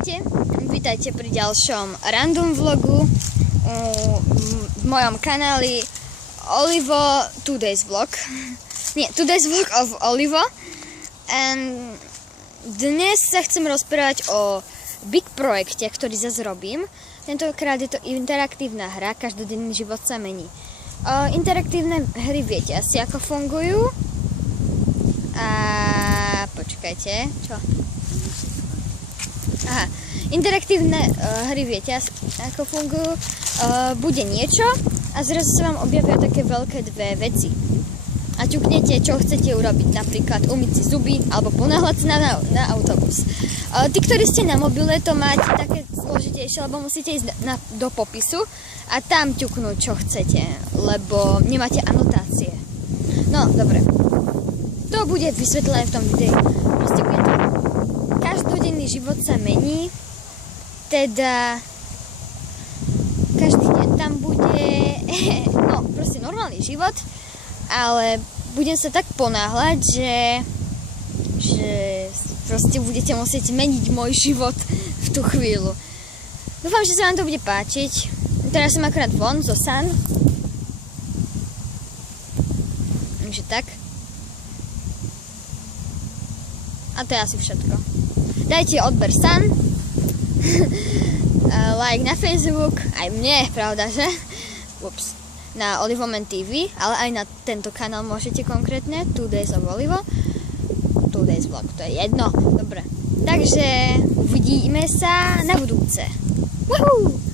Ahojte, vítajte pri ďalšom random vlogu v mojom kanáli Olivo Today's Vlog. Nie, Today's Vlog of Olivo. And dnes sa chcem rozprávať o big projekte, ktorý zase robím. Tentokrát je to interaktívna hra, každodenný život sa mení. Interaktívne hry viete asi ako fungujú. A počkajte, čo? Aha, interaktívne hry viete ako fungujú. Bude niečo a zrazu sa vám objavia také veľké dve veci. A ťuknete, čo chcete urobiť, napríklad umyť si zuby alebo ponáhľať sa na autobus. Tí, ktorí ste na mobile, to máte také zložitejšie, lebo musíte ísť do popisu a tam ťuknúť, čo chcete, lebo nemáte anotácie. No, dobre. To bude vysvetlené v tom videu. Proste bude to. Každodenný život sa mení, teda každý deň tam bude, no proste normálny život, ale budem sa tak ponáhľať, že proste budete musieť meniť môj život v tú chvíľu. Dúfam, že sa vám to bude páčiť. Teraz som akorát von zo Sun. Takže tak. A to je asi všetko. Dajte odber Sun, like na Facebook, aj mne, pravda, že? Ups. Na Olivoman TV, ale aj na tento kanál môžete konkrétne, Today's of Olivo, Today's Vlog, to je jedno, dobre. Takže uvidíme sa na budúce. Woohoo!